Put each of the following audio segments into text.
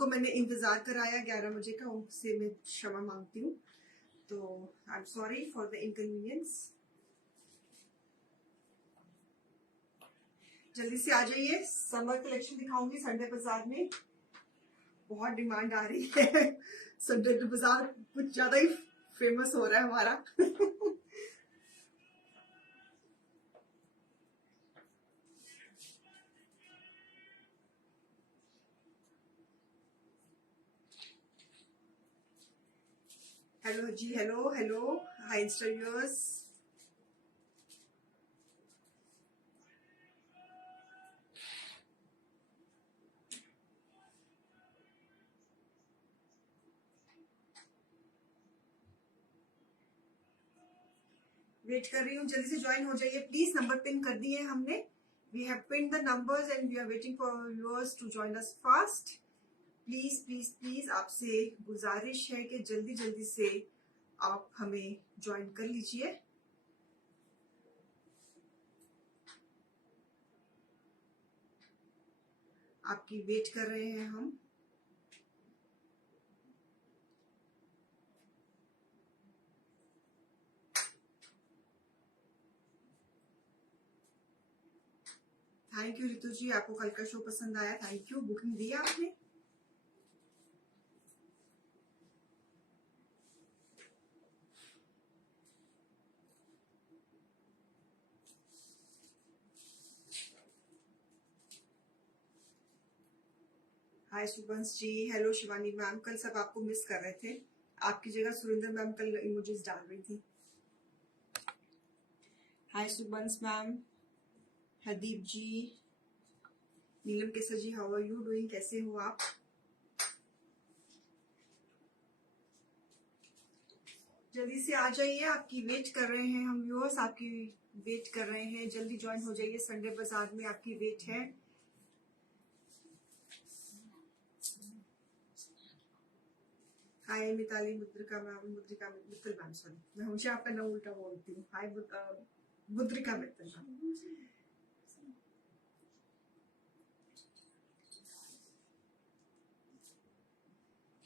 जिनको मैंने इंतजार कराया 11 बजे का, उनसे मैं क्षमा मांगती हूँ। तो I am sorry for the inconvenience. जल्दी से आ जाइए, समर कलेक्शन दिखाऊंगी संडे बाजार में। बहुत डिमांड आ रही है संडे बाजार कुछ ज्यादा ही फेमस हो रहा है हमारा हेलो जी, हेलो हेलो, हाय इंस्टा व्यूअर्स। वेट कर रही हूँ, जल्दी से ज्वाइन हो जाइए प्लीज। नंबर पिन कर दिए हमने, we have pin the numbers and we are waiting for viewers to join us fast. Please please please आपसे गुजारिश है कि जल्दी जल्दी से आप हमें ज्वाइन कर लीजिए। आपकी वेट कर रहे हैं हम। थैंक यू रितु जी, आपको कल का शो पसंद आया, थैंक यू। बुकिंग दी आपने? हाय सुबंस जी, हेलो शिवानी मैम। कल सब आपको मिस कर रहे थे, आपकी जगह सुरेंद्र मैम कल इमोजीज डाल रही थी। हाय सुबंस मैम, हदीप ji, Neelam Kesar ji, how are you doing, कैसे हो आप? जल्दी से आ जाइए, आपकी वेट कर रहे हैं हम व्यूअर्स, आपकी वेट कर रहे हैं। जल्दी ज्वाइन हो जाइए, संडे बाजार में आपकी वेट है। हाय मिताली, मुद्रिका मैम, मुद्रिका मित्तल मैम, सॉरी मैं हमेशा आपका नाम उल्टा बोलती हूँ। हाय मुद्रिका मित्तल मैम।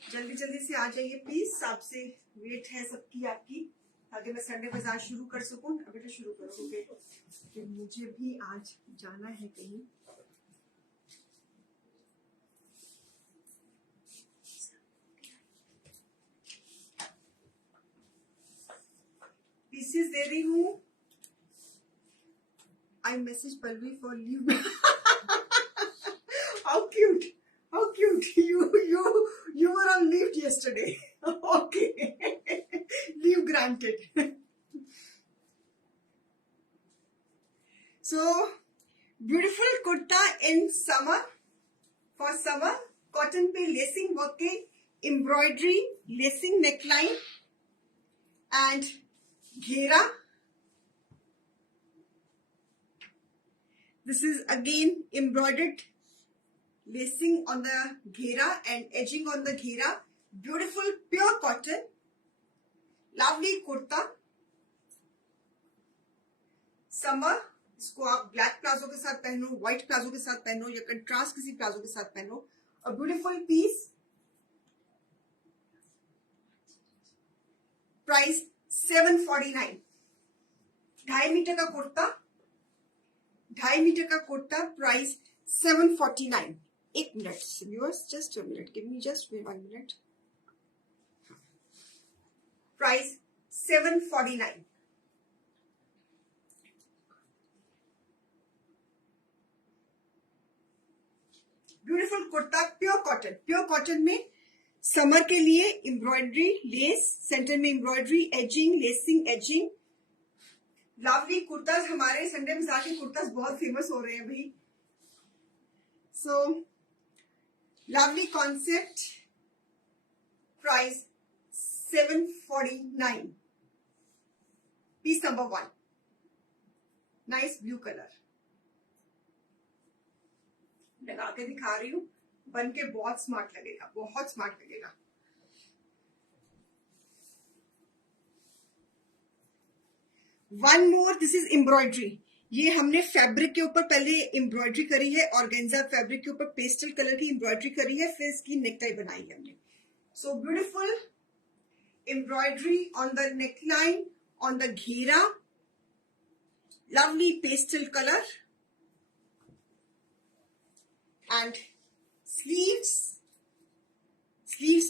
जल्दी जल्दी से आ जाइए प्लीज, आपसे वेट है सबकी आपकी, ताकि मैं संडे बाजार शुरू कर सकूं। अभी तो शुरू करोगे कि मुझे भी आज जाना है कहीं। पीसेस दे रही हूँ। I message Pallavi for leave. How cute, how cute, you were on leave yesterday. Okay. Leave granted. So beautiful kurta in summer, for summer, cotton पे लेसिंग वर्क के एम्ब्रॉयडरी लेसिंग नेकलाइन एंड घेरा। This is again embroidered lacing on the ghera and edging on the ghera. Beautiful pure cotton, lovely kurta. Summer, इसको आप black palazzo के साथ पहनो, white palazzo के साथ पहनो, या कंट्रास्ट किसी प्लाजो के साथ पहनो। A beautiful piece, price 749। 2.5 metre का कुर्ता, 2.5 मीटर का कुर्ता, प्राइस 749। एक minute viewers, just a minute, give me just 1 minute. Price 749। Beautiful kurta, pure cotton, pure cotton में समर के लिए एम्ब्रॉयडरी लेस, सेंटर में embroidery, edging, lacing, edging. Lovely kurtas, हमारे Sunday बाजार के कुर्ताज बहुत फेमस हो रहे हैं भाई। So lovely concept, price 749। Piece number 1, nice blue colour. लगा के दिखा रही हूँ, बन के बहुत स्मार्ट लगेगा, बहुत स्मार्ट लगेगा। One more, this is embroidery. ये हमने फैब्रिक के ऊपर पहले एम्ब्रॉयडरी करी है, ऑर्गेन्जा फैब्रिक के ऊपर पेस्टल कलर की एम्ब्रॉयडरी करी है, फिर इसकी नेकटाई बनाई है हमने. So beautiful embroidery on the neckline, on the घेरा, lovely pastel color, and sleeves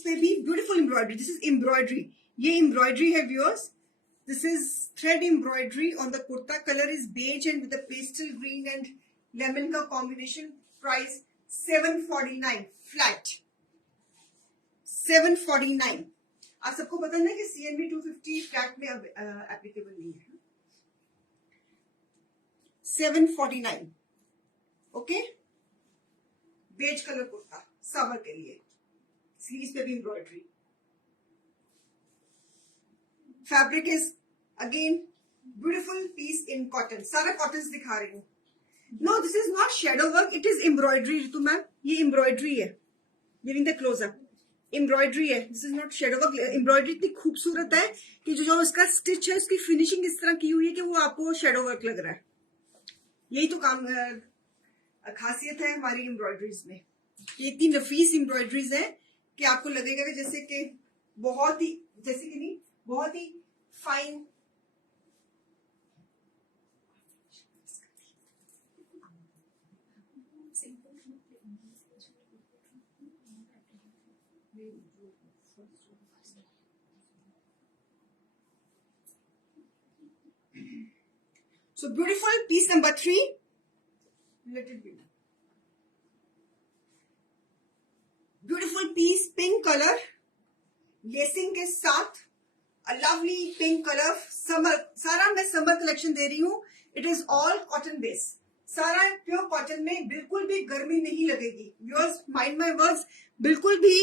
पे भी beautiful embroidery. This is embroidery. ये embroidery है viewers. This is thread embroidery on the kurta. Color is beige and with the pastel green and lemon का combination. Price 749 flat. 749. आप सबको पता है कि CNB 250 फ्लैट में एप्लीकेबल नहीं है. 749. Okay, beige colour kurta summer के लिए, स्लीव्स पे भी embroidery. Fabric is again beautiful piece in cotton. सारा कॉटन दिखा रही हूँ. No, this is not shadow work, it is embroidery. Ritu ma'am, ये एम्ब्रॉयडरी है. गिविंग द क्लोजअप, एम्ब्रॉयडरी है. This is not shadow work. Embroidery इतनी खूबसूरत है कि जो उसका स्टिच है उसकी फिनिशिंग इस तरह की हुई है कि वो आपको शेडो वर्क लग रहा है. यही तो काम खासियत है हमारी एम्ब्रॉयडरीज में. ये इतनी नफीस एम्ब्रॉयडरीज है कि आपको लगेगा कि जैसे कि बहुत ही, जैसे कि नहीं, बहुत ही fine. So beautiful piece number 3. Let it be. Beautiful piece, pink color, lacing के साथ. A lovely pink color. Summer, सारा मैं समर कलेक्शन दे रही हूँ. It is all cotton base. सारा प्योर कॉटन में, बिल्कुल भी गर्मी नहीं लगेगी. Yours, mind my words, बिल्कुल भी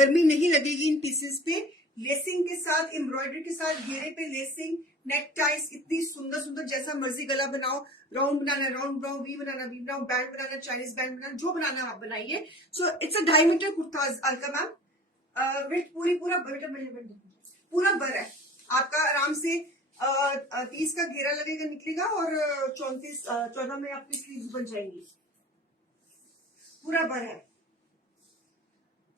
गर्मी नहीं लगेगी इन पीसेस पे. लेसिंग के साथ, एम्ब्रॉयडरी के साथ, घेरे पे लेसिंग, नेक टाइस इतनी सुंदर सुंदर. जैसा मर्जी गला बनाओ, राउंड बनाना राउंड बनाओ, वी बनाना वी बनाओ, बैंड बनाना चाइनीज बैंड बनाना, जो बनाना आप बनाइए. So it's a 2.5 metre kurta Alka ma'am. With पूरा पूरा बर है आपका. आराम से 30 का घेरा लगेगा, निकलेगा, और 14 में आपकी स्लीव्स बन जाएंगी. पूरा बर है.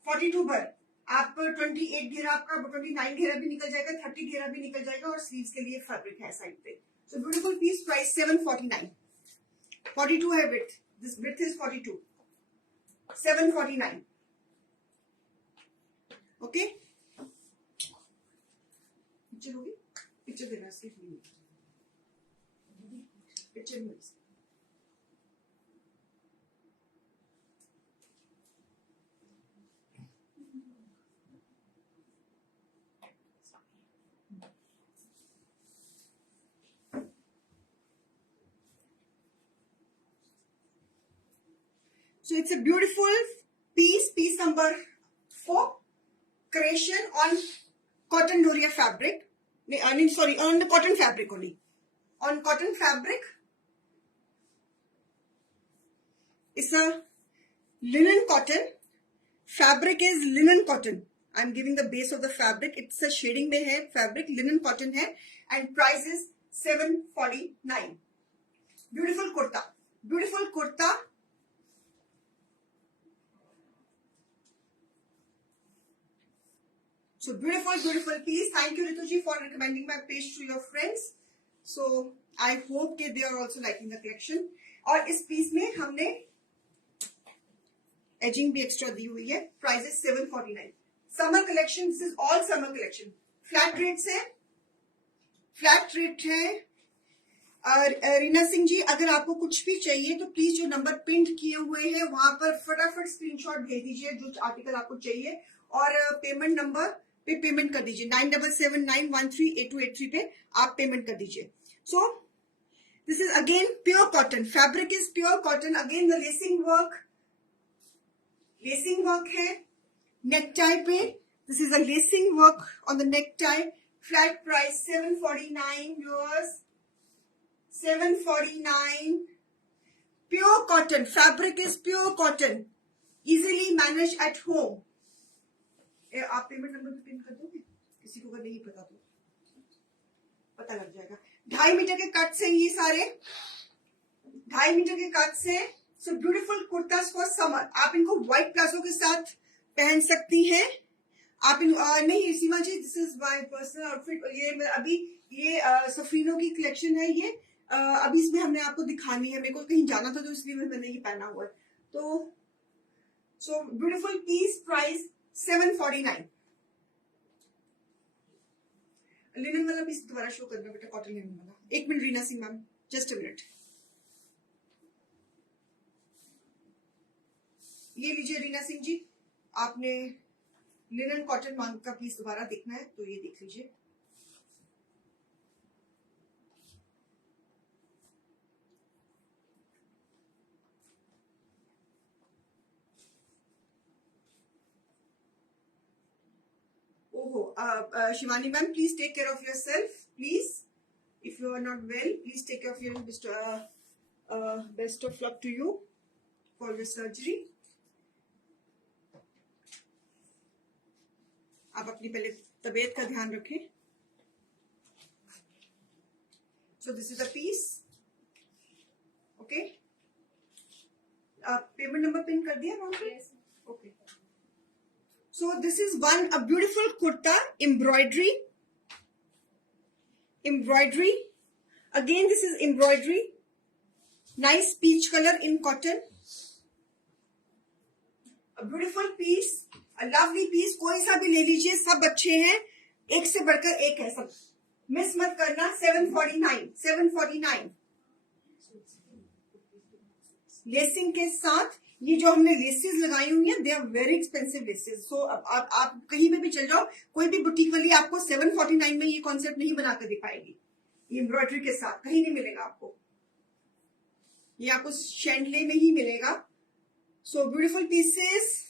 42 बर. आप 28 घेरा, आपका 29 घेरा भी निकल जाएगा, 30 घेरा भी निकल जाएगा, और स्लीव्स के लिए फैब्रिक है साइड पे. सो ब्यूटीफुल पीस. प्राइस 749. 42 है width. This width is 42. 749. Okay, picture होगी, पिक्चर देना इसकी. पिक्चर में so it's a beautiful piece number 4. Creation on cotton doria fabric. Sorry, on the cotton fabric only. On cotton fabric. It's a linen cotton. Fabric is linen cotton. I'm giving the base of the fabric. It's a shading में है fabric, linen cotton है, and price is 749. Beautiful kurta. Beautiful kurta. So beautiful piece. Thank you Rituji for recommending my page to your friends. So I hope that they are also liking the collection. और इस piece में हमने ageing भी extra दी हुई है. Price is 749. Summer collection. This is all summer collection. Flat rate है, flat rate है. रीना सिंह जी, अगर आपको कुछ भी चाहिए तो प्लीज जो नंबर पिंड किए हुए हैं वहां पर फटाफट स्क्रीनशॉट भेज दीजिए जो आर्टिकल आपको चाहिए, और पेमेंट नंबर पे पेमेंट कर दीजिए. 9779138283 पे आप पेमेंट कर दीजिए. सो this is again pure cotton. Fabric is pure cotton. Again the lacing work है नेक टाई पे. This is a lacing work on the neck tie. Flat price 749 viewers. 749. Pure cotton. Fabric is pure cotton. Easily managed at home. आप payment number भी pin कर दोगे? किसी को अगर नहीं पता तो पता लग जाएगा. 2.5 मीटर के कट से ये सारे 2.5 मीटर के कट से। So beautiful kurtas for summer. आप इनको व्हाइट प्लाजो के साथ पहन सकती हैं। आप नहीं Seema ji, this is my personal outfit. ये अभी ये सफरीनो की कलेक्शन है ये। अभी इसमें हमने आपको दिखानी है, मेरे को कहीं जाना था तो इसलिए मैंने ये पहना हुआ है। तो so beautiful piece, price 749। Linen वाला पीस दोबारा शो करना बेटा, कॉटन लिनन वाला। एक minute Rina Singh ma'am, just a minute. ये लीजिए रीना सिंह जी, आपने लिनन कॉटन मांग का पीस दोबारा देखना है तो ये देख लीजिए। ओहो Shivani ma'am, please take care of yourself please. If you are not well, please take care of your best of luck to you for your surgery. आप अपनी पहले तबीयत का ध्यान रखें। So this is a piece, okay. Payment number pin कर दिया वहां पे, okay. So this is one a beautiful kurta, embroidery again, this is embroidery, nice peach colour in cotton, a beautiful piece, a lovely piece. कोई सा भी ले लीजिए, सब अच्छे हैं, एक से बढ़कर एक है, सब मिस मत करना। 749 लेसिंग के साथ। ये जो हमने लेसेस लगाई हुई हैं, they are very expensive laces. So आप कहीं पे भी चल जाओ, कोई भी बुटीक वाली आपको 749 में ये कॉन्सेप्ट नहीं बना कर दे पाएगी। ये एम्ब्रॉयडरी के साथ कहीं नहीं मिलेगा आपको, ये आपको शैंडले में ही मिलेगा। So beautiful pieces.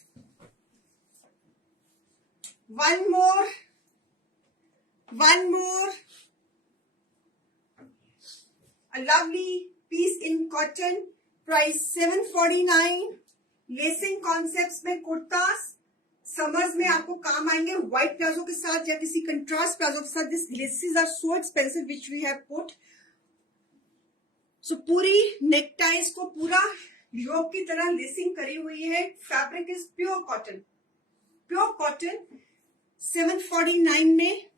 one more a lovely piece in cotton, price 749। Lacing concepts में कुर्तास समर्स में आपको काम आएंगे, व्हाइट प्लाजो के साथ या किसी कंट्रास्ट प्लाजो के साथ। This laces are so expensive which we have put. So पूरी नेकटाइज को पूरा योक की तरह लेसिंग करी हुई है। फैब्रिक इज प्योर कॉटन, 749 में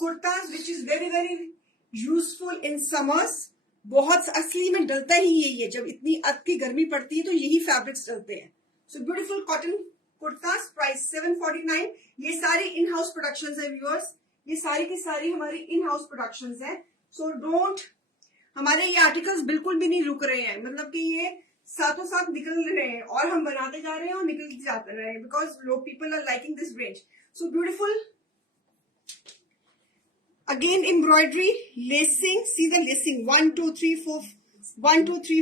kurtas which is very very useful in summers. बहुत असली में डलता ही यही है, जब इतनी अत की गर्मी पड़ती है तो यही फैब्रिक्स डलते हैं। So beautiful cotton kurtas, price 749। ये सारी इन हाउस प्रोडक्शंस है व्यूअर्स, ये सारी की सारी हमारी इन हाउस प्रोडक्शंस है। सो डोंट, हमारे ये आर्टिकल्स बिल्कुल भी नहीं रुक रहे हैं, मतलब कि ये साथों साथ निकल रहे हैं और हम बनाते जा रहे हैं और निकल जाते रहे हैं, बिकॉज लोग people are liking this range. So beautiful again embroidery, lacing, see the lacing 1 2 3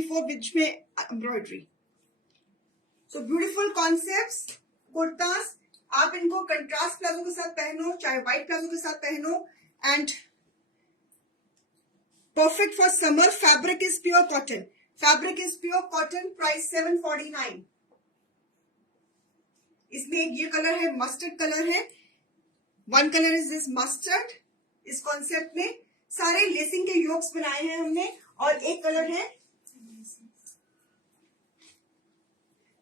4 which में embroidery. So beautiful concepts kurtas. आप इनको कंट्रास्ट प्लाजो के साथ पहनो, चाहे व्हाइट प्लाजो के साथ पहनो, and perfect for summer. Fabric is pure cotton, price 749। इसमें एक ये कलर है, मस्टर्ड कलर है, one colour is this mustard. इस कॉन्सेप्ट में सारे लेसिंग के योक्स बनाए हैं हमने, और एक कलर है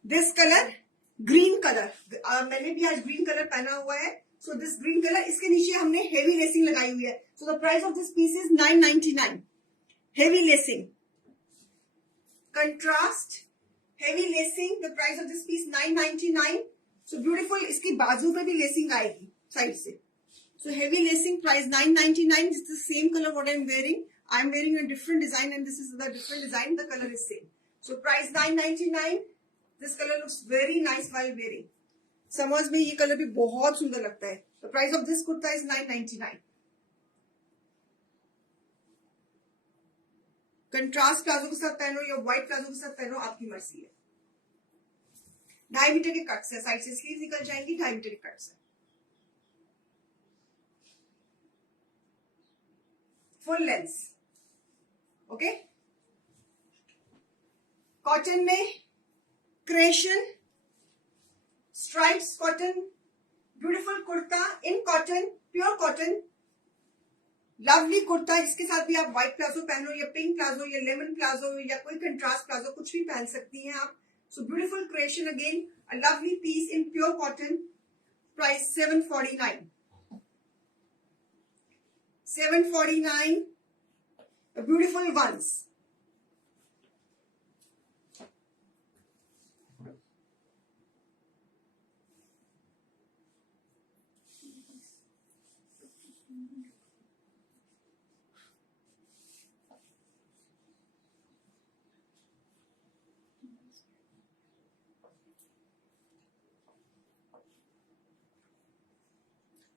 दिस कलर, ग्रीन कलर। मैंने भी आज ग्रीन कलर पहना हुआ है। सो दिस ग्रीन कलर, इसके नीचे हमने हेवी लेसिंग लगाई हुई है। So the price of this piece is 999। Heavy lacing, contrast heavy lacing, the price of this piece 999। So beautiful, इसकी बाजू पे भी लेसिंग आएगी साइड से। So heavy lacing, price 999। This is the same colour what I am wearing a different design and this is the different design, the color is same. So price 999। This color looks very nice while wearing. Summers में ये colour भी बहुत सुंदर लगता है। The price of this kurta is 999। Contrast palazzo के साथ पहनो या व्हाइट प्लाजो के साथ पहनो, आपकी मर्जी है। 2.5 मीटर के कट्स है, साइड से स्लीव निकल जाएंगी, 2.5 मीटर के कट्स है, फुल लेंथ, ओके। कॉटन में क्रेशन stripes cotton, beautiful kurta in cotton, pure cotton, lovely kurta, इसके साथ भी आप व्हाइट प्लाजो पहनो या पिंक प्लाजो या लेमन प्लाजो या कोई कंट्रास्ट प्लाजो कुछ भी पहन सकती हैं आप. So beautiful creation again, a lovely piece in pure cotton. Price 749. 749. The beautiful ones.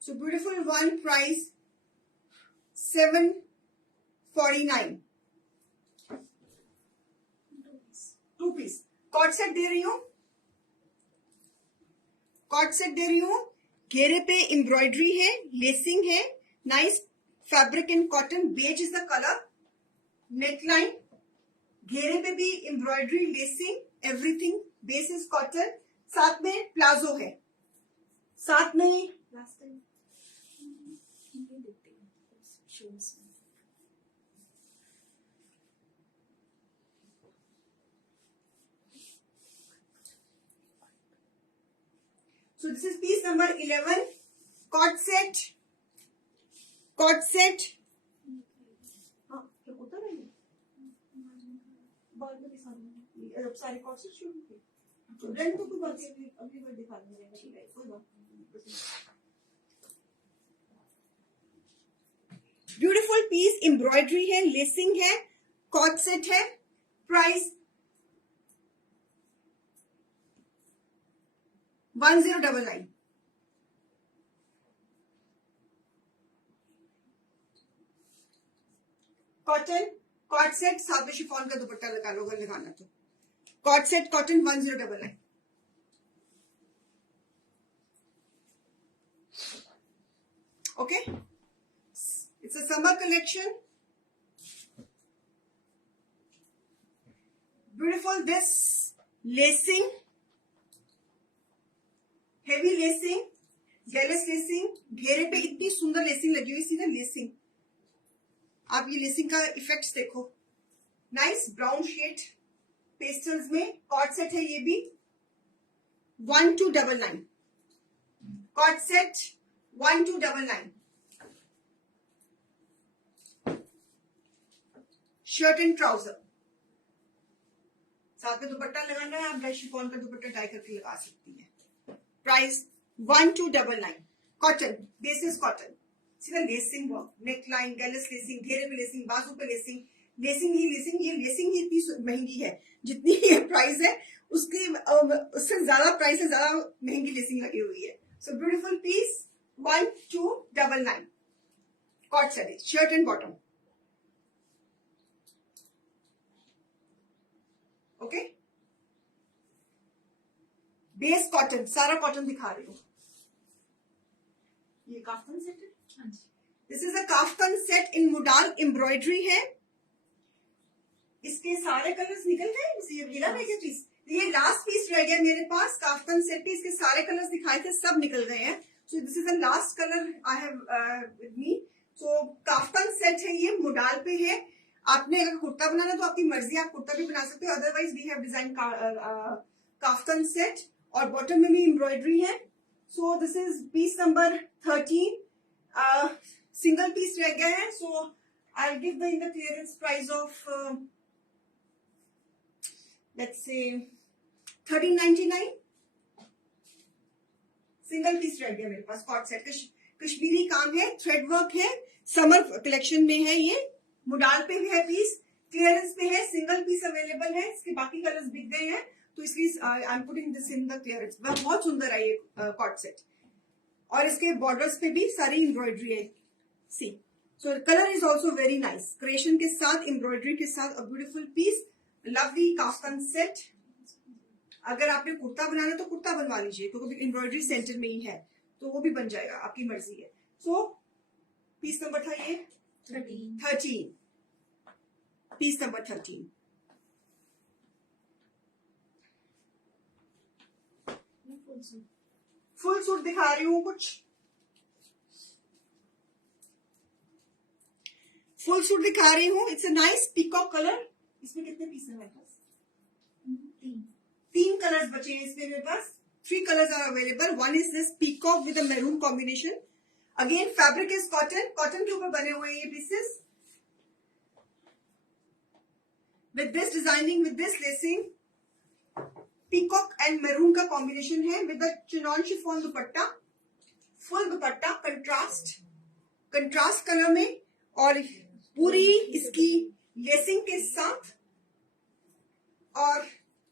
So beautiful one, price 749. 2 piece कॉट सेट दे रही हूँ. कॉट सेट दे रही हूँ. घेरे पे एम्ब्रॉयडरी है, लेसिंग है, nice fabric in cotton. Beige is the colour. Neckline, घेरे पे भी embroidery, lacing, everything. Base is cotton. साथ में प्लाजो है, साथ में last time So this is piece number 11. Cord set. Cord set. सारे कॉर्ड सेट शुरू तो रेंट तो कोई बात नहीं, अगली बार दिखा देंगे. ठीक है, कोई बात नहीं. ब्यूटीफुल पीस, एम्ब्रॉयडरी है, लेसिंग है, कॉट सेट है. प्राइस 1099. कॉटन कॉट सेट, साथ में शिफॉन का दुपट्टा लगा लो अगर लगाना तो. कॉट set cotton 1099. Okay, it's a summer collection. Beautiful this lacing, heavy lacing, गैलेस लेसिंग. घेरे पे इतनी सुंदर लेसिंग लगी हुई थी ना. लेसिंग, आप ये लेसिंग का इफेक्ट्स देखो. नाइस ब्राउन शेड पेस्टल्स में. कॉट सेट है ये भी. 1299. Co-ord set 1299. Shirt and trouser, साथ में दुपट्टा लगाना है, आप ड्रेस शिफॉन का दुपट्टा डाई करके लगा सकती हैं. प्राइस 1299. Cotton, basis cotton. सीधा लेसिंग वर्क, नेक लाइन, गैलेस लेसिंग, घेरे पे लेसिंग, बाजू पे लेसिंग. लेसिंग ही लेसिंग. ये लेसिंग ही इतनी महंगी है, जितनी ये प्राइस है उसकी उससे ज्यादा प्राइस है, ज्यादा महंगी लेसिंग लगी हुई है. So beautiful piece 1299. Co-ord set, shirt and bottom. Okay, base cotton, सारा कॉटन दिखा रही हूँ. ये काफ्तान सेट है. This is a kaftan set in modal embroidery है. इसके सारे कलर्स निकल गए. ये गिला है पीस, ये लास्ट पीस रह गया मेरे पास. काफ्तान सेट पे इसके सारे कलर्स दिखाए थे, सब निकल गए हैं. सो this is the last colour I have with me. So kaftan set है, ये मुडाल पे है. आपने अगर कुर्ता बनाना तो आपकी मर्जी, आप कुर्ता भी बना सकते हो. Otherwise we have design kaftan set और बॉटम में भी एम्ब्रॉयडरी है. So this is piece number 13. Single piece रह गया है. So I give the in the clearance price of let's say 1399. Single piece रह गया मेरे पास. कॉट सेट कश्मीरी काम है, थ्रेड वर्क है, समर कलेक्शन में है. ये मुडाल पे भी है पीस, क्लियरेंस पे है, सिंगल पीस अवेलेबल है. इसके बाकी कलर्स बिक गए हैं तो इसलिए आई am putting this in the clearance. बहुत सुंदर है ये कॉट सेट. और इसके बॉर्डर्स पे भी सारी एम्ब्रॉयडरी है. See, so colour is also very nice. Creation के साथ, एम्ब्रॉयडरी के साथ, a beautiful piece. Lovely kaftan set. अगर आपने कुर्ता बनाना तो कुर्ता बनवा लीजिए, क्योंकि एम्ब्रॉयडरी सेंटर में ही है तो वो भी बन जाएगा, आपकी मर्जी है. सो पीस नंबर था ये 13. Piece number 13. फुल सूट दिखा रही हूँ कुछ. फुल सूट दिखा रही हूँ. It's a nice peacock colour. इसमें कितने पीस है मेरे पास? 3 कलर्स बचे हैं इसमें मेरे पास. 3 colors are available. One is this peacock with a maroon combination. Again, fabric is cotton. Cotton के ऊपर बने हुए हैं ये pieces. With this designing, with this lacing, peacock and maroon का combination है. With the chinon chiffon dupatta, full dupatta, contrast color में, और पूरी इसकी लेसिंग के साथ, और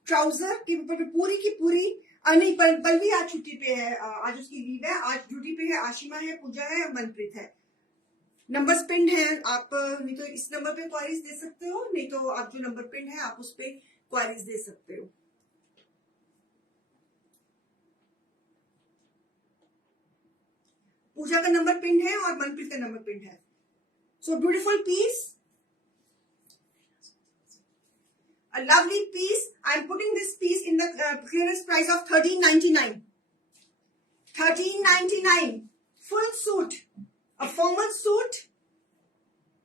ट्राउजर के ऊपर पूरी की पूरी. नहीं, पल्लवी आज छुट्टी पे है, आज उसकी लीव है. आज ड्यूटी पे है आशिमा है, पूजा है, मनप्रीत है. नंबर पिन है. आप नहीं तो इस नंबर पे क्वारीज दे सकते हो, नहीं तो आप जो नंबर पिन है आप उस पे क्वारीज दे सकते हो. पूजा का नंबर पिन है और मनप्रीत का नंबर पिन है. So beautiful piece, a lovely piece. I am putting this piece in the clearance price of $13.99. $13.99. Full suit, a formal suit,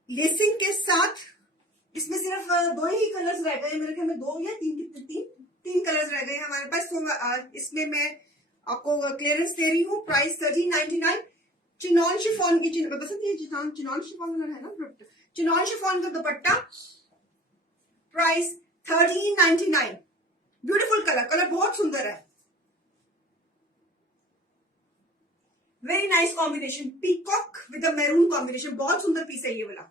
lacing के साथ. इसमें सिर्फ 2 ही कलर्स रह गए मेरे ख्याल में, 2 या 3 कलर्स रह गए हमारे पास. तो इसमें मैं आपको क्लियरेंस दे रही हूँ. प्राइस $13.99. चिनॉन शिफॉन की पसंद है. चिनॉन शिफॉन है ना, चिनॉन शिफॉन का दुपट्टा. प्राइस $13.99. ब्यूटीफुल कलर बहुत सुंदर है. Very nice combination. Peacock with a maroon combination. बहुत सुंदर पीस है ये वाला.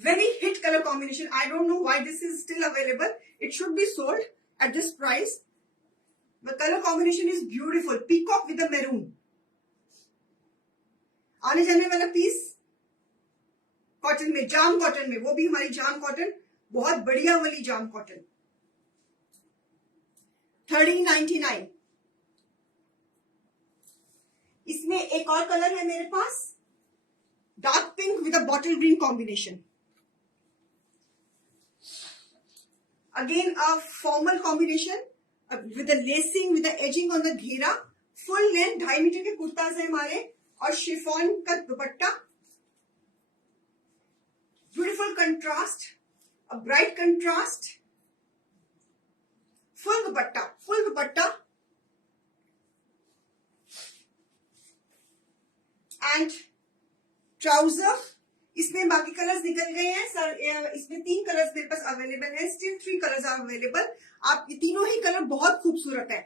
Very hit colour combination. I don't know why this is still available. It should be sold at this price. The colour combination is beautiful. Peacock with a maroon. आने जाने वाला piece cotton में, जाम cotton में, वो भी हमारी जाम cotton, बहुत बढ़िया वाली जाम कॉटन. $13.99. इसमें एक और कलर है मेरे पास, dark pink with a bottle green combination. Again a formal combination with the lacing, with the edging on the घेरा. फुल लेंथ 2.5 मीटर के कुर्ताज है हमारे, और शिफॉन का dupatta. Beautiful contrast, a bright contrast. Full dupatta, and trouser. इसमें बाकी colours निकल गए हैं सर. इसमें 3 कलर्स मेरे पास अवेलेबल है. Still 3 colours are available. आप ये तीनों ही कलर बहुत खूबसूरत है.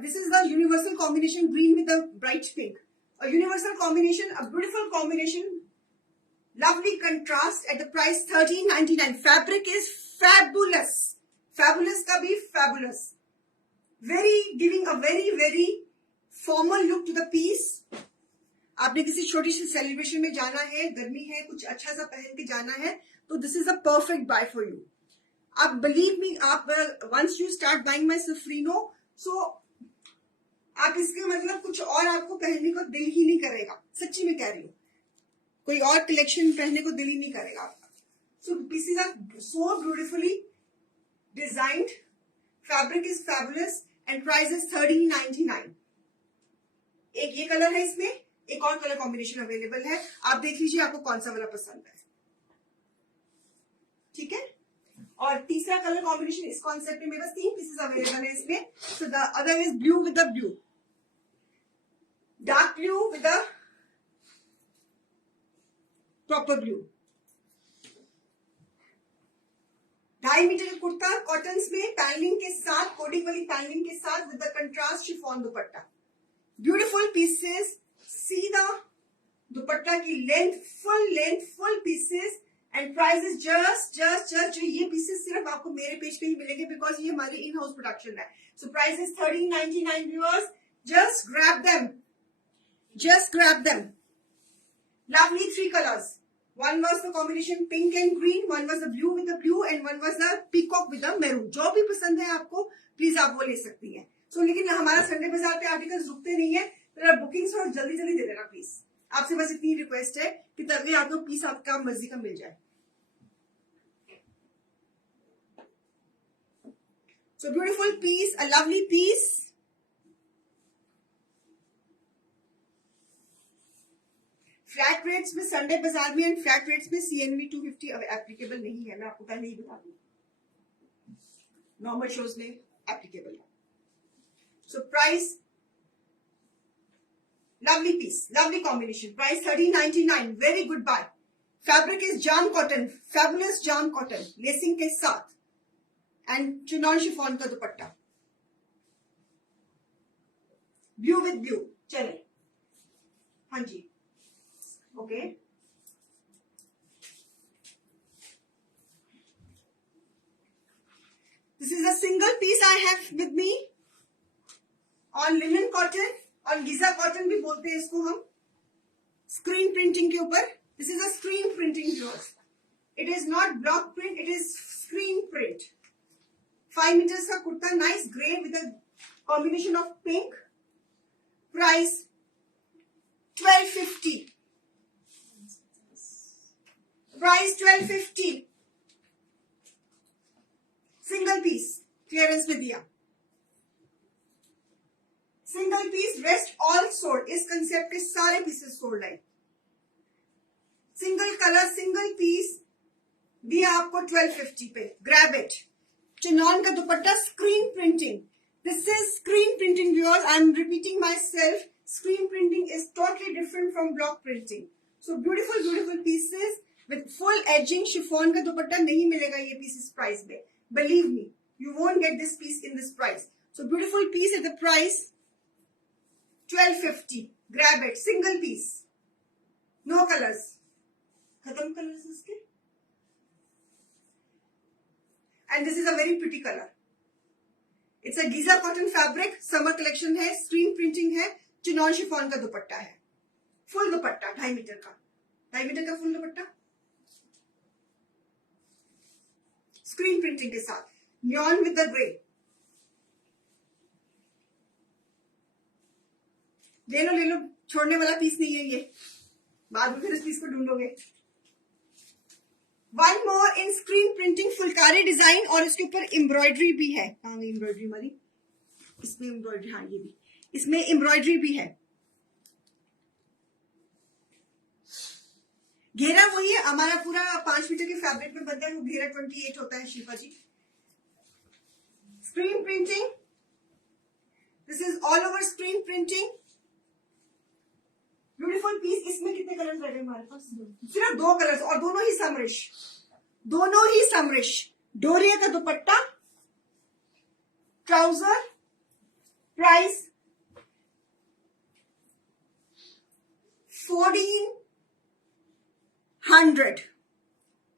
This is the universal combination green with the bright pink. A universal combination, a beautiful combination, lovely contrast at the price $13.99. Fabric is fabulous. Fabulous का भी fabulous. Giving a very formal look to the piece. आपने किसी छोटी सी celebration में जाना है, गर्मी है, कुछ अच्छा सा पहन के जाना है, तो this is a perfect buy for you. आप believe me, आप once you start buying my Sofrino, so आप इसके मतलब कुछ और आपको पहनने को दिल ही नहीं करेगा. सच्ची में कह रही हूँ, कोई और कलेक्शन पहनने को दिल ही नहीं करेगा आपका. So pieces are so beautifully designed. Fabric is fabulous and price is $13.99. एक ये कलर है, इसमें एक और कलर कॉम्बिनेशन अवेलेबल है. आप देख लीजिए आपको कौन सा वाला पसंद है. ठीक है. और तीसरा कलर कॉम्बिनेशन इस कॉन्सेप्ट में मेरे पास 3 पीसेस अवेलेबल है इसमें. So the other is blue with the blue, dark blue with the proper blue. 2.5 metre का कुर्ता कॉटन में पैनलिंग के साथ, कोडिंग वाली पैनलिंग के साथ, with the contrast chiffon dupatta. Beautiful pieces. See the dupatta की length, full pieces. And price is just जो ये पीसेस सिर्फ आपको मेरे पेज पे ही मिलेंगे, बिकॉज ये हमारी इन हाउस प्रोडक्शन है. So price is $13.99 viewers. Just grab them. Lovely 3 colors. One was the combination pink and green, one was the blue with the blue, and one was the peacock with the maroon. जो भी पसंद है आपको, please आप वो ले सकती हैं. सो लेकिन हमारा संडे बाजार पे आर्टिकल्स रुकते नहीं है, तो बुकिंग्स और जल्दी दे देना प्लीज. आपसे बस इतनी रिक्वेस्ट है कि तभी आपको पीस आपका मर्जी का मिल जाए. So beautiful piece, a lovely piece. Rates में संडे बाजार में एंड फ्लैट रेट्स में CNV 250 एप्लीकेबल नहीं है, मैं आपको पहले ही बता दूं, नॉर्मल शोज में एप्लीकेबल है. So price, lovely piece, lovely combination, price 1399, very good buy. Fabric is jam cotton, fabulous jam cotton, lacing के साथ एंड चिनॉन शिफॉन का दुपट्टा, ब्लू विद ब्लू. चले, हाँ जी, okay. This is a single piece I have with me on linen cotton, और Giza cotton भी बोलते हैं इसको हम, स्क्रीन प्रिंटिंग के ऊपर. This is a screen printing viewers, it is not block print, it is screen print. 5 metres का kurta, nice grey with a combination of pink. Price 1250, price 1250. Single piece clearance में दिया, single piece, rest all sold. इस concept के सारे pieces sold है. Single colour, single piece दिया आपको 1250 पे. Grab it. चिनॉन का dupatta, screen printing. This is screen printing viewers, I am repeating myself. Screen printing is totally different from block printing. So beautiful beautiful pieces with full edging. Chiffon का दुपट्टा नहीं मिलेगा ये piece इस price में. Believe me, you won't get this piece in this price. So beautiful piece at the price 1250. Grab it. Single piece, no colours, खत्म colours इसके. And this is a very pretty colour. It's a Giza cotton fabric, summer collection है, screen printing है, chinon chiffon का दुपट्टा है, full दुपट्टा 2.5 metre का, 2.5 metre का full दुपट्टा, screen printing के साथ, न्योन विद द ग्रे. ले लो ले लो, छोड़ने वाला पीस नहीं है ये, बाद में फिर इस पीस को ढूंढोगे. One more in screen printing, phulkari design, और इसके ऊपर एम्ब्रॉयडरी भी है. कहाँ गई एम्ब्रॉयडरी हमारी? इसमें एम्ब्रॉयडरी, हाँ ये भी, इसमें एम्ब्रॉयडरी भी है. घेरा वही है हमारा, पूरा 5 मीटर के फैब्रिक में बनता है, वो घेरा 28 होता है Shilpa ji. Screen printing, this is all over screen printing. Beautiful piece. इसमें कितने कलर्स रह गए हमारे पास? सिर्फ 2 कलर्स, और दोनों ही समरिश, दोनों ही समरिश. डोरिया का दुपट्टा, ट्राउजर. Price 1400,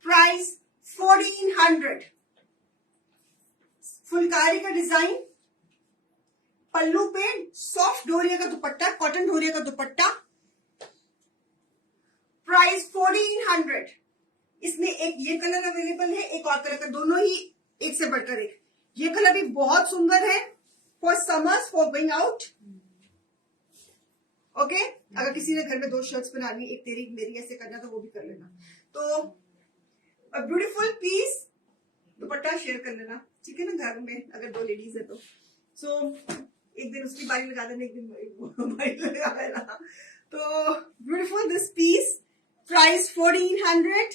price 1400. फुलकारी का डिजाइन, पल्लू पे सॉफ्ट डोरिया का दुपट्टा, कॉटन डोरिया का दुपट्टा. प्राइस 1400. इसमें एक ये कलर अवेलेबल है, एक और कलर का, दोनों ही एक से बढ़कर एक. ये कलर भी बहुत सुंदर है for summers, for going out. Okay, अगर किसी ने घर में 2 शर्ट्स बनानी, एक तेरी एक मेरी, ऐसे करना तो वो भी कर लेना. तो ब्यूटीफुल पीस. दुपट्टा शेयर कर लेना, ठीक है ना, घर में अगर 2 लेडीज है तो. सो एक दिन उसकी बारी लगा देना, एक दिन बारी लगा देना. तो beautiful this piece. Price 1400.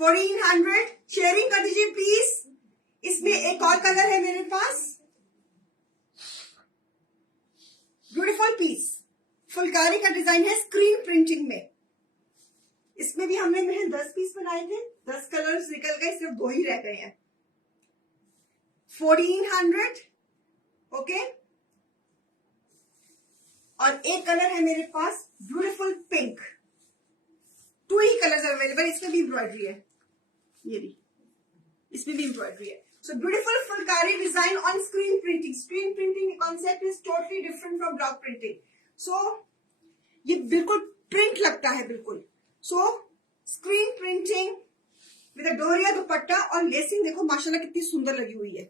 1400. Sharing कर दीजिए प्लीज. इसमें एक और कलर है मेरे पास. ब्यूटीफुल पीस, फुलकारी का डिजाइन है, स्क्रीन प्रिंटिंग में. इसमें भी हमने 10 पीस बनाए थे, 10 कलर्स निकल गए, सिर्फ 2 ही रह गए हैं. 1400. ओके, और एक कलर है मेरे पास, ब्यूटीफुल पिंक. 2 ही कलर्स अवेलेबल. इसमें भी एम्ब्रॉयडरी है, ये भी, इसमें भी एम्ब्रॉयडरी है. So beautiful phulkari design on screen printing. Screen printing concept is totally different from block printing. So ये बिल्कुल प्रिंट लगता है बिल्कुल. So screen printing with a doria dupatta, और लेसिंग देखो माशाल्लाह कितनी सुंदर लगी हुई है.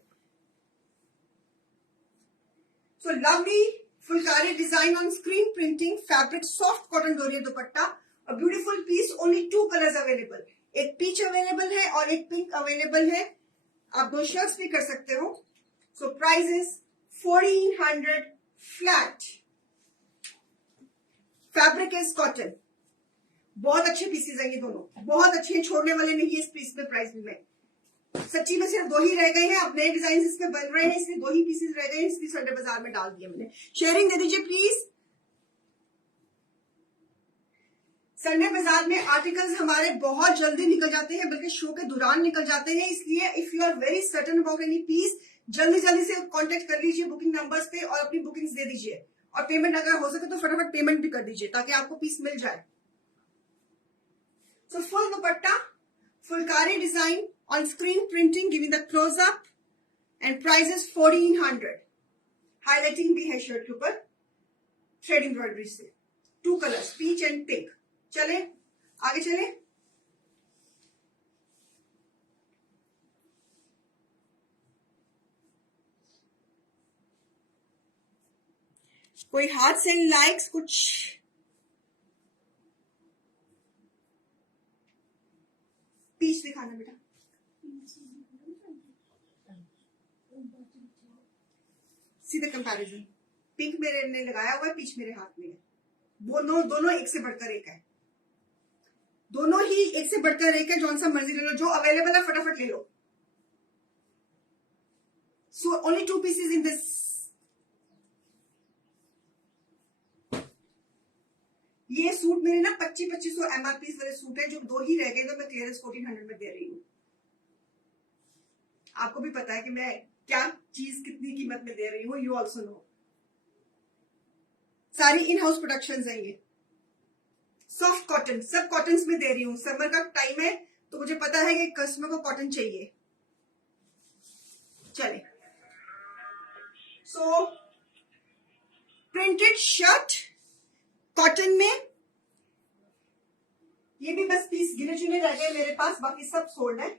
So lovely phulkari design on screen printing, fabric soft cotton doria dupatta. A beautiful piece. Only 2 colours available, एक पीच अवेलेबल है और एक पिंक अवेलेबल है. आप 2 शर्ट्स भी कर सकते हो. So price is 1400 flat. Fabric is cotton, बहुत अच्छे पीसेज हैं ये दोनों, बहुत अच्छे हैं, छोड़ने वाले नहीं है इस पीस में प्राइस में। सच्ची में सिर्फ 2 ही रह गए हैं, अब नए डिजाइन इसमें बन रहे हैं, इसलिए 2 ही पीसेज रह गए हैं, इसलिए संडे बाजार में डाल दिया मैंने। शेयरिंग दे दीजिए प्लीज। संडे बाजार में आर्टिकल्स हमारे बहुत जल्दी निकल जाते हैं, बल्कि शो के दौरान निकल जाते हैं, इसलिए if you are very certain about any piece, जल्दी जल्दी से कांटेक्ट कर लीजिए बुकिंग नंबर्स पे और अपनी बुकिंग्स दे दीजिए, और पेमेंट अगर हो सके तो फटाफट पेमेंट भी कर दीजिए ताकि आपको पीस मिल जाए। So full dupatta, Phulkari design on screen printing, giving the close up, and price is 1400। Highlighting भी है शर्ट के ऊपर थ्रेड एम्ब्रॉयडरी से। 2 कलर्स, पीच एंड पिंक। चले आगे चले। कोई हाथ से लाइक्स कुछ? पीच दिखाना बेटा। See the comparison. पिंक मेरे ने लगाया हुआ है, पीच मेरे हाथ में है। दोनों एक से बढ़कर एक है, दोनों ही एक से बढ़कर एक है। जौन सा मर्जी ले लो, जो अवेलेबल है फटाफट ले लो। So only 2 pieces in this. ये सूट मेरे ना 2500 एमआरपी वाले सूट है, जो 2 ही रह गए तो मैं क्लियरेंस 1400 में दे रही हूँ। आपको भी पता है कि मैं क्या चीज कितनी कीमत में दे रही हूँ, यू ऑल्सो नो। सारी इन हाउस प्रोडक्शन है ये। सॉफ्ट कॉटन, सब कॉटन में दे रही हूँ। समर का टाइम है तो मुझे पता है कि कस्टमर को कॉटन चाहिए। चले, सो प्रिंटेड शर्ट कॉटन में, ये भी बस पीस गिने चुने रह गए मेरे पास, बाकी सब सोल्ड है।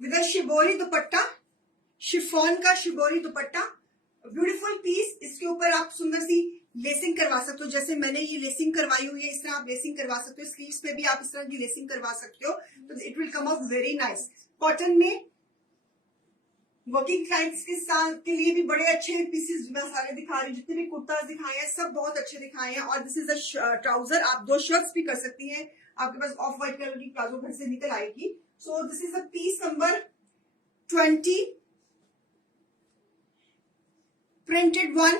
विद शिबोरी दुपट्टा, शिफॉन का शिबोरी दुपट्टा, ब्यूटीफुल पीस। इसके ऊपर आप सुंदर सी लेसिंग करवा सकते हो, जैसे मैंने ये लेसिंग करवाई हुई है, इस तरह आप लेसिंग करवा सकते हो। स्लीव्स पे भी आप इस तरह की लेसिंग करवा सकते हो, तो it will come out very nice. Cotton में वर्किंग क्लाइंट्स के साथ के लिए भी बड़े अच्छे पीसेस मैं सारे दिखा रही हूँ। जितने भी कुर्ताज दिखाए हैं सब बहुत अच्छे दिखाए हैं। और दिस इज अ ट्राउजर, आप 2 शर्ट्स भी कर सकती हैं। आपके पास ऑफ व्हाइट कलर की प्लाजो घर से निकल आएगी। So this is a piece number 20, printed one,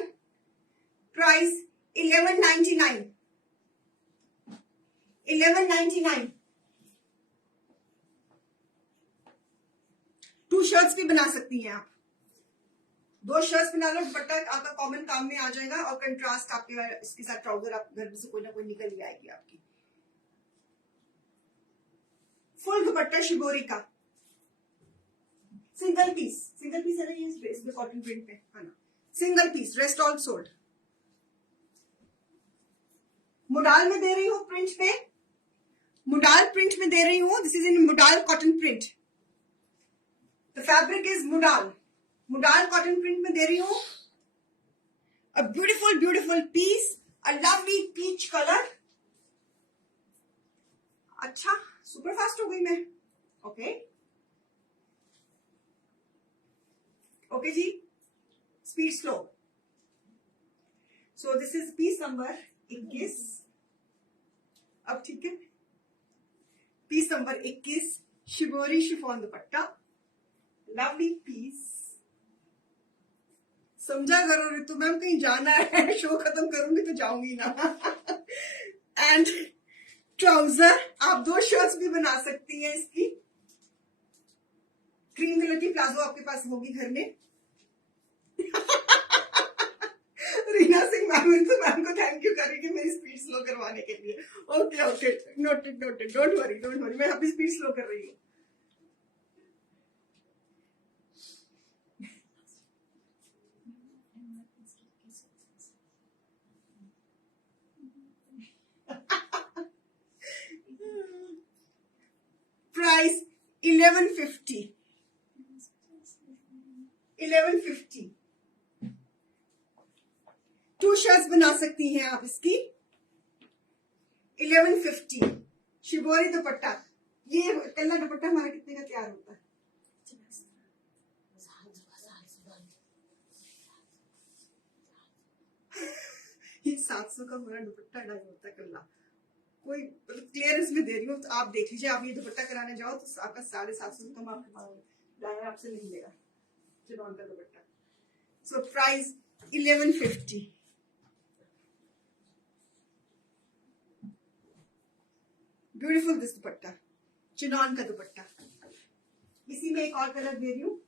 price 1199। 1199। 2 shirts भी बना सकती हैं आप। 2 शर्ट्स बना लो, दुपट्टा आपका कॉमन काम में आ जाएगा और कंट्रास्ट आपके इसके साथ ट्राउजर आप घर से कोई ना कोई निकल ही आएगी आपकी। फुल दुपट्टा शिबोरी का, सिंगल पीस है ना ये, इसमें कॉटन प्रिंट में है ना, single piece, rest all sold. Modal में दे रही हूँ प्रिंट पे, मुडाल प्रिंट में दे रही हूँ। This is in modal cotton print. The fabric is modal, modal cotton print में दे रही हूँ। A beautiful beautiful piece, a lovely peach colour. अच्छा, सुपर फास्ट हो गई मैं। ओके ओके जी, speed slow. So this is piece number 21। अब ठीक है, piece number 21, shibori chiffon dupatta, lovely piece. समझा करो रितु मैम, कहीं जाना है, शो खत्म करूंगी तो जाऊंगी ना। एंड ट्राउजर, आप 2 शर्ट्स भी बना सकती हैं इसकी। क्रीम कलर की प्लाजो आपके पास होगी घर में। रीना सिंह मैम तो मैम को थैंक यू करेंगे मेरी स्पीड स्लो करवाने के लिए। Okay okay, noted noted, don't worry, मैं अभी स्पीड स्लो कर रही हूँ। प्राइस 1150। 1150। 2 शर्ट्स बना सकती हैं आप इसकी। 1150। शिबोरी दुपट्टा, ये कल्ला दुपट्टा हमारा कितने का तैयार होता है? ये 700 का मेरा दुपट्टा 250 का कल्ला, कोई क्लियरेंस में दे रही हूँ, तो आप देख लीजिए। आप ये दुपट्टा कराने जाओ तो आपका 750 कम आपके आपसे नहीं लेगा चिनॉन का दुपट्टा। So price 1150। Beautiful this dupatta, chinon का दुपट्टा। इसी में एक और कलर दे रही हूँ।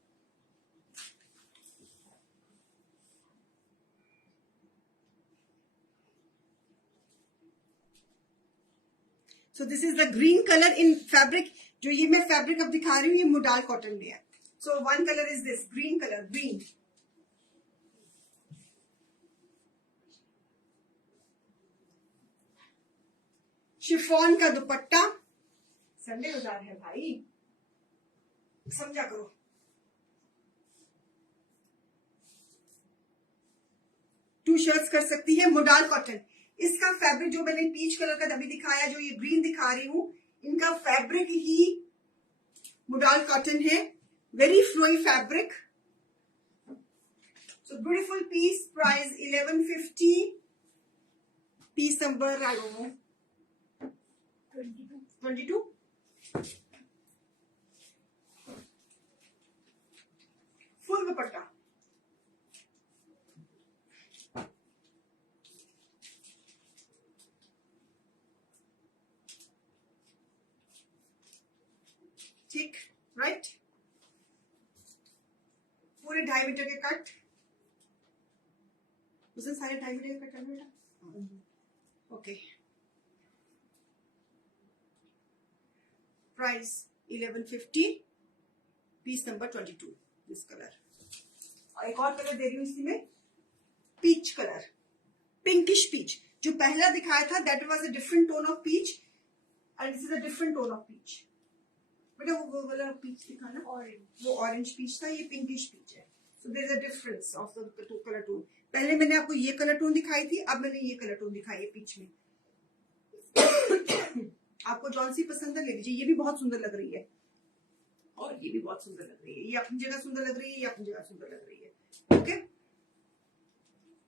सो this is the green colour in fabric. जो ये मैं फैब्रिक अब दिखा रही हूँ ये मोडाल कॉटन में है। So one colour is this green colour, green. Chiffon का दुपट्टा। संडे बाजार है भाई, समझा करो। टू शर्ट्स कर सकती है, मोडाल कॉटन। इसका फैब्रिक जो मैंने पीच कलर का अभी दिखाया, जो ये ग्रीन दिखा रही हूं, इनका फैब्रिक ही मोडाल कॉटन है। Very flowy fabric. So beautiful piece, price 1150। Piece number I don't know 22। Full dupatta. ठीक, राइट। पूरे 2.5 मीटर के कट, उसे सारे 2.5 मीटर के कट करना बेटा। Okay, price 1150। Piece number 22, this colour. और एक और कलर दे रही हूँ इसी में, पीच कलर, पिंकिश पीच। जो पहला दिखाया था that was a different tone of peach and this is a different tone of peach. बेटा वो वाला पीच दिखाना, वो ऑरेंज पीच था, ये पिंकिश पीच है। So there is a difference of the two colour tone. पहले मैंने आपको ये कलर टोन दिखाई थी, अब मैंने ये कलर टोन दिखाई है पीच में। आपको जौन सी पसंद है ले लीजिए। ये भी बहुत सुंदर लग रही है और ये भी बहुत सुंदर लग रही है। ये अपनी जगह सुंदर लग रही है, ये अपनी जगह सुंदर लग रही है। ओके,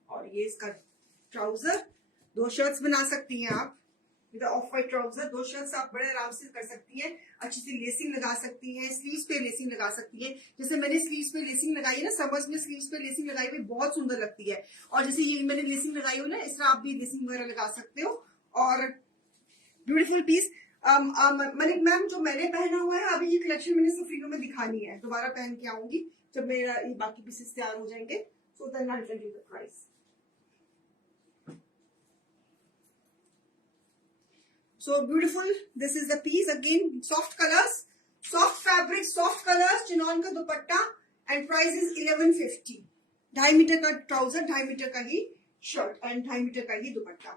और ये इसका ट्राउजर। 2 शर्ट्स बना सकती हैं आप with of white trouser. 2 shirts आप बड़े आराम से कर सकती हैं। अच्छी सी लेसिंग लगा सकती हैं, स्लीव्स पे लेसिंग लगा सकती है। जैसे मैंने स्लीव्स पे लेसिंग लगाई है ना, समर्स में स्लीव्स पे लेसिंग लगाई हुई बहुत सुंदर लगती है। और जैसे ये मैंने लेसिंग लगाई हो ना, इस तरह आप भी लेसिंग वगैरह लगा सकते हो। और ब्यूटीफुल पीस। मलिक मैम, जो मैंने पहना हुआ है अभी, ये कलेक्शन मैंने सफरीनो में दिखानी है, दोबारा पहन के आऊंगी जब मेरा ये बाकी पीसेस तैयार हो जाएंगे। So then I will tell you the price. So beautiful, this is the piece again, soft colors, soft fabric, soft colors, chinon का dupatta and price is 1150। 2.5 metre का ट्राउजर, 2.5 मीटर का ही शर्ट एंड 2.5 मीटर का ही दुपट्टा।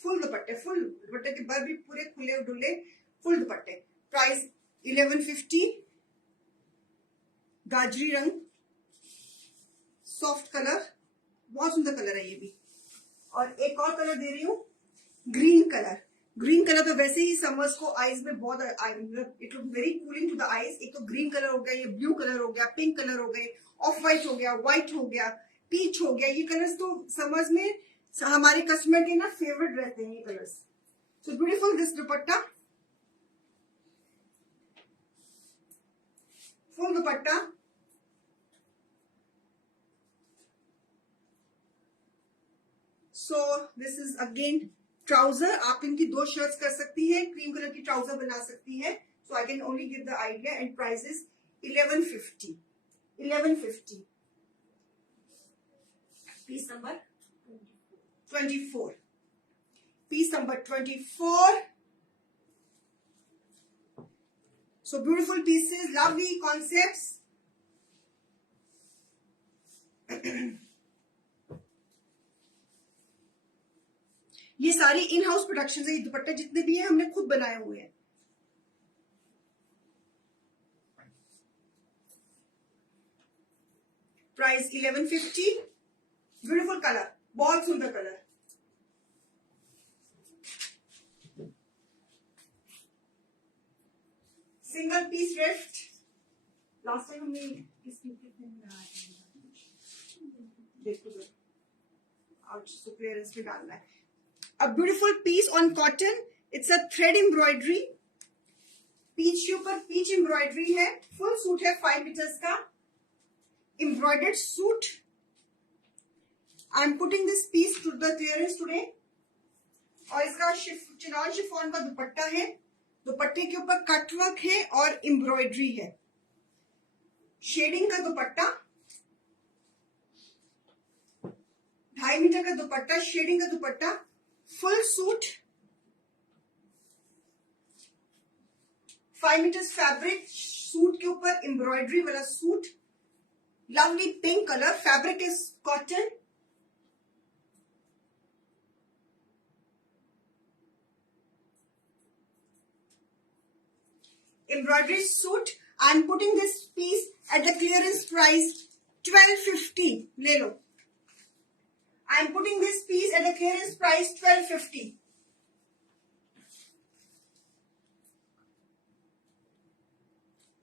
Full दुपट्टे, full दुपट्टे के बर भी पूरे खुले डुले, फुल दुपट्टे। प्राइस 1150। गाजरी रंग, सॉफ्ट कलर, बहुत सुंदर कलर है ये भी। और एक और कलर दे रही हूँ, ग्रीन कलर। ग्रीन कलर तो वैसे ही समर्स को आईज में बहुत, it look very cooling to the eyes. एक तो ग्रीन कलर हो गया, ये ब्लू कलर हो गया, पिंक कलर हो गए, ऑफ व्हाइट हो गया, व्हाइट हो गया, पीच हो गया। ये कलर्स तो समर्स में हमारे कस्टमर के ना फेवरेट रहते हैं ये colours. So beautiful this dupatta, full dupatta. So this is again trouser. आप इनकी 2 शर्ट्स कर सकती हैं, क्रीम कलर की ट्राउजर बना सकती हैं। So I can only give the idea and price is 1150। 1150। Piece number 24। Piece number 24। So beautiful pieces, lovely concepts. ये सारी इन हाउस प्रोडक्शन है। ये दुपट्टे जितने भी हैं हमने खुद बनाए हुए हैं। प्राइस 1150। ब्यूटीफुल कलर, बहुत सुंदर colour. Single piece left. Last time हमने देखो और क्लियरेंस में डालना है. A beautiful piece on cotton. It's a thread embroidery. Peach के ऊपर पीच एम्ब्रॉयडरी है. फुल सूट है 5 मीटर्स का embroidered suit. I am putting this piece to the clearance today. और इसका चिनॉन शिफॉन का दुपट्टा है. दुपट्टे के ऊपर कटवर्क है और एम्ब्रॉयडरी है. शेडिंग का दुपट्टा, 2.5 मीटर का दुपट्टा, शेडिंग का dupatta, full suit, 5 metres fabric. Suit के ऊपर एम्ब्रॉयडरी वाला suit. Lovely pink colour. Fabric is cotton. Embroidery suit. I'm putting this piece at the clearance price 1250. ले लो. I'm putting this piece at the clearance price 1250.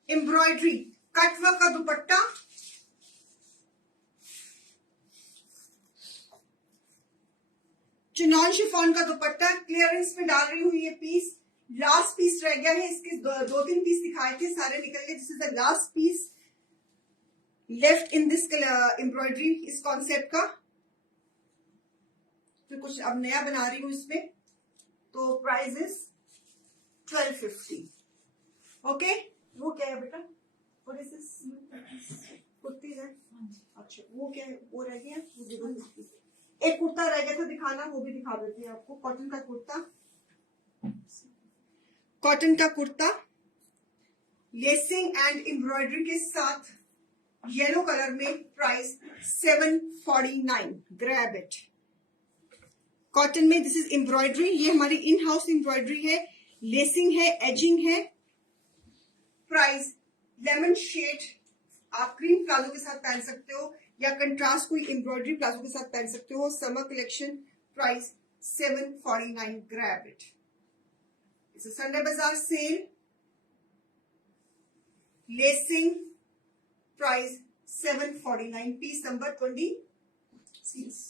Embroidery, cutwork का दुपट्टा, chinon chiffon का दुपट्टा. Clearance में डाल रही हूं ये piece. Last piece रह गया है. इसके 2-3 पीस दिखाए थे, सारे निकल गए. This is the last piece left in this embroidery, इस कॉन्सेप्ट का. फिर कुछ अब नया बना रही हूं इसमें. तो प्राइस इज 1250. ओके. वो क्या है बेटा? और कुर्ती है. अच्छा वो क्या है? वो रह गया. एक कुर्ता रह गया था दिखाना, वो भी दिखा देती है आपको. कॉटन का कुर्ता, कॉटन का कुर्ता लेसिंग एंड एम्ब्रॉयडरी के साथ येलो कलर में. प्राइस 749. Grab it. कॉटन में दिस इज एम्ब्रॉयडरी. ये हमारी इन हाउस एम्ब्रॉयडरी है. लेसिंग है, एजिंग है. Price lemon shade. आप क्रीम प्लाजो के साथ पहन सकते हो या कंट्रास्ट कोई एम्ब्रॉयडरी प्लाजो के साथ पहन सकते हो. Summer collection. Price 749. Grab it. It's a Sunday Bazaar sale. Lacing price 749. Piece number 26.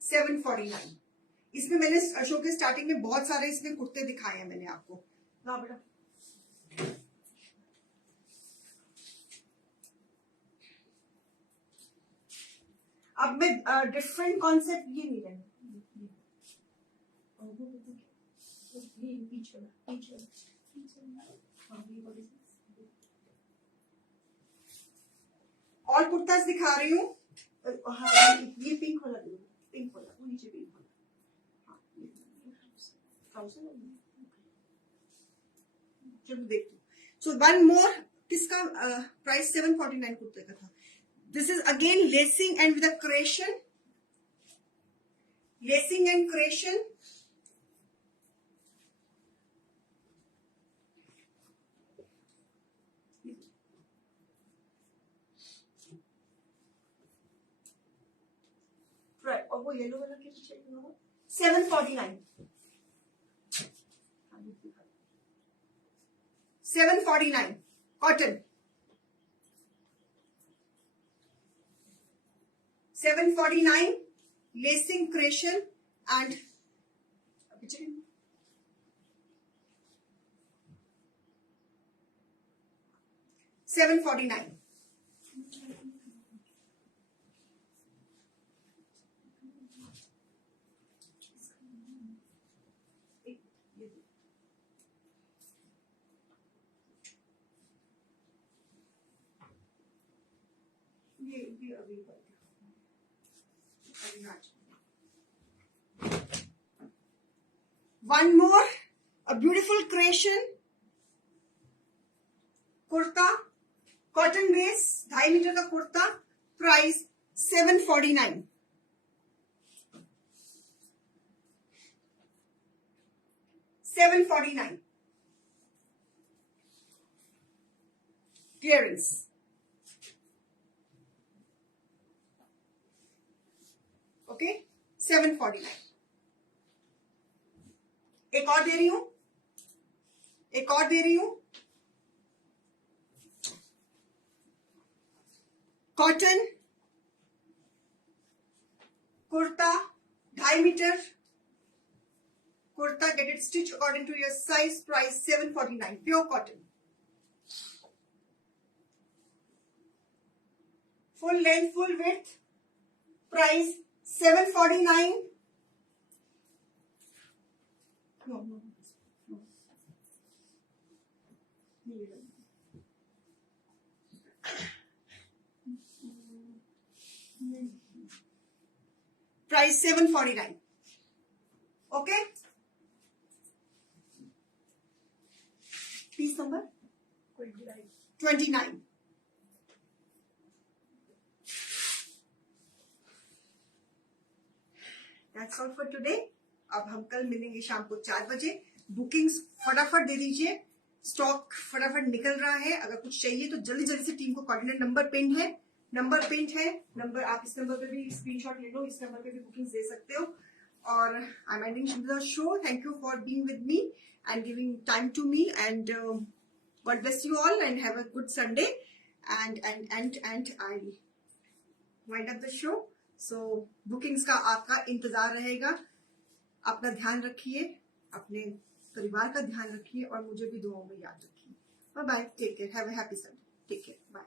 749. इसमें मैंने शो के स्टार्टिंग में बहुत सारे इसमें कुर्ते दिखाए हैं मैंने आपको. ना बेटा. अब मैं डिफरेंट कॉन्सेप्ट ये नहीं लेना. और कुर्तास दिखा रही हूँ. ये पिंक वाला, पिंक वाला, वो नीचे पिंक वाला. चलो देखते. So one more. किसका प्राइस 749 कुर्ते का था. This is again lacing and with a creation. Lacing and creation. और वो येलो वाला किस शेड में होगा? 749. 749 cotton. 749 lacing creation and 749. One more, a beautiful creation. Kurta, cotton base, 2.5 metre का कुर्ता. प्राइस 749. $749. Clearance. ओके. 749. एक और दे रही हूं. Cotton kurta 2.5 metre kurta, get it stitched according to your size. Price 749, pure cotton. Full length, full width. Price 749. No. Price 749. Okay. Piece number 29. That's all for today. अब हम कल मिलेंगे शाम को 4 बजे. बुकिंग्स फटाफट दे दीजिए, स्टॉक फटाफट निकल रहा है. अगर कुछ चाहिए तो जल्दी जल्दी से टीम को कोऑर्डिनेट. नंबर पिन है, नंबर आप इस नंबर पे भी स्क्रीनशॉट ले लो, इस नंबर पे भी बुकिंग्स दे सकते हो. और I am ending the show. Thank you for being with me and giving time to me, and God bless you all and have a good Sunday, and I wind up the show. So bookings का आपका इंतजार रहेगा. अपना ध्यान रखिए, अपने परिवार का ध्यान रखिए और मुझे भी दुआओं में याद रखिए. Bye bye, take care, have a happy Sunday, take care, bye.